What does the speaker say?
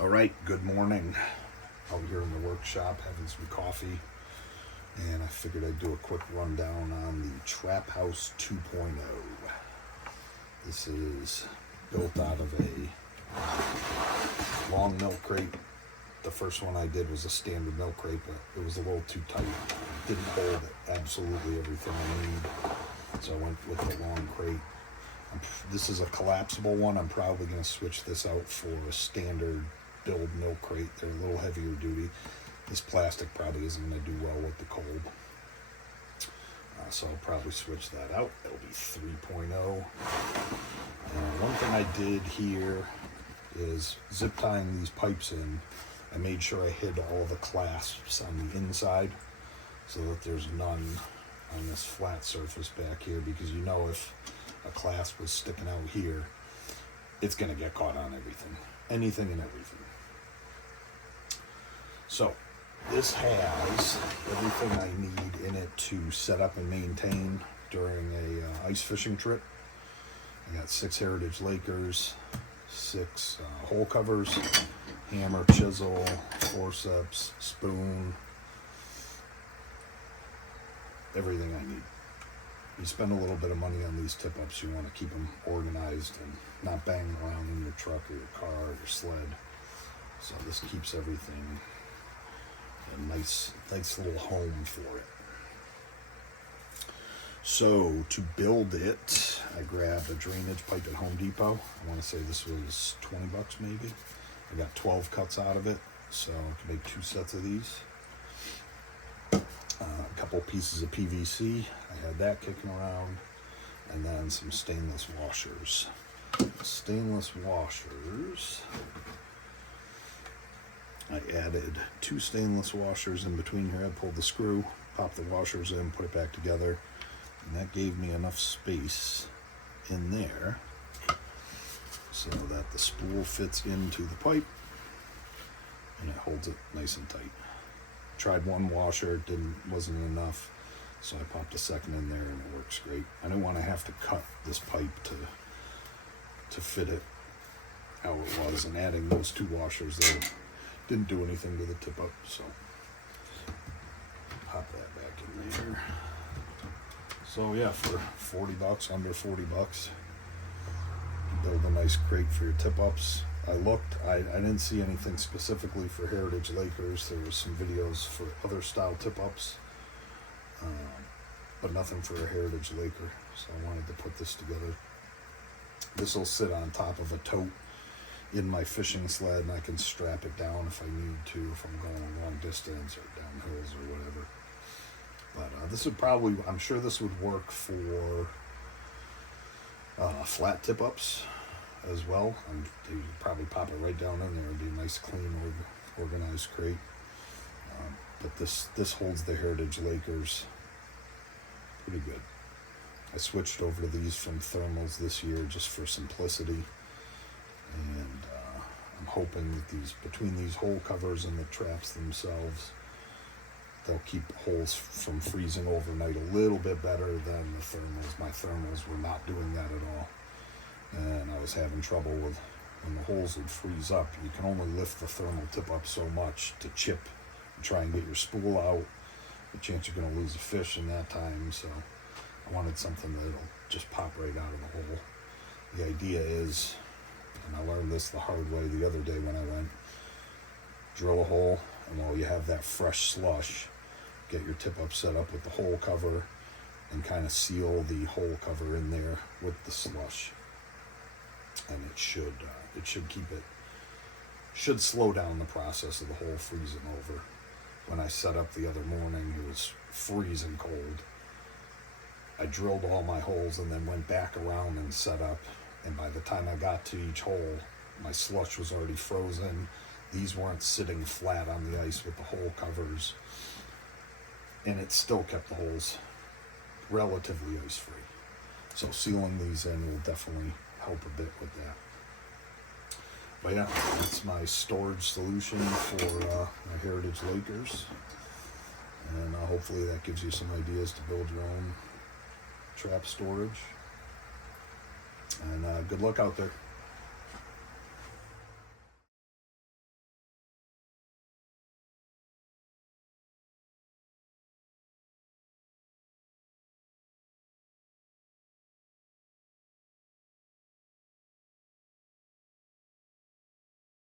All right, good morning. Out here in the workshop having some coffee, and I figured I'd do a quick rundown on the Trap House 2.0. This is built out of a long milk crate. The first one I did was a standard milk crate, but it was a little too tight. It didn't hold absolutely everything I need, so I went with the long crate. This is a collapsible one. I'm probably going to switch this out for a standard build milk crate. They're a little heavier duty. This plastic probably isn't going to do well with the cold. So I'll probably switch that out. It'll be 3.0. One thing I did here is zip tying these pipes in. I made sure I hid all the clasps on the inside so that there's none on this flat surface back here, because you know if a clasp was sticking out here, it's going to get caught on everything, anything and everything. So this has everything I need in it to set up and maintain during a ice fishing trip. I got 6 Heritage Lakers, 6 hole covers, hammer, chisel, forceps, spoon, everything I need. You spend a little bit of money on these tip-ups, you want to keep them organized and not banging around in your truck or your car or your sled. So this keeps everything a nice little home for it. So to build it, I grabbed a drainage pipe at Home Depot. I want to say this was 20 bucks maybe. I got 12 cuts out of it, so I can make 2 sets of these. A couple pieces of PVC, I had that kicking around, and then some stainless washers. Stainless washers, I added 2 stainless washers in between here. I pulled the screw, popped the washers in, put it back together, and that gave me enough space in there so that the spool fits into the pipe and it holds it nice and tight. Tried one washer, wasn't enough, so I popped a second in there and it works great. I didn't want to have to cut this pipe to fit it how it was, and adding those 2 washers there didn't do anything to the tip up, so pop that back in there. So yeah, for 40 bucks, under 40 bucks, build a nice crate for your tip ups. I looked, I didn't see anything specifically for Heritage Lakers. There was some videos for other style tip-ups, but nothing for a Heritage Laker, so I wanted to put this together. This will sit on top of a tote in my fishing sled, and I can strap it down if I need to, if I'm going a long distance or down hills or whatever. But this would probably, I'm sure this would work for flat tip-ups as well. You could probably pop it right down in there. It'd be a nice, clean, organized crate. But this holds the Heritage Lakers pretty good. I switched over to these from thermals this year just for simplicity, and I'm hoping that between these hole covers and the traps themselves, they'll keep holes from freezing overnight a little bit better than the thermals. My thermals were not doing that at all. And I was having trouble with when the holes would freeze up. You can only lift the thermal tip up so much to chip and try and get your spool out. The chance you're going to lose a fish in that time. So I wanted something that'll just pop right out of the hole. The idea is, and I learned this the hard way the other day when I went, drill a hole, and while you have that fresh slush, get your tip up set up with the hole cover and kind of seal the hole cover in there with the slush. And it should slow down the process of the hole freezing over. When I set up the other morning, it was freezing cold. I drilled all my holes and then went back around and set up, and by the time I got to each hole, my slush was already frozen. These weren't sitting flat on the ice with the hole covers, and it still kept the holes relatively ice-free. So sealing these in will definitely help a bit with that. But yeah, that's my storage solution for my Heritage Lakers, and hopefully that gives you some ideas to build your own trap storage. And good luck out there.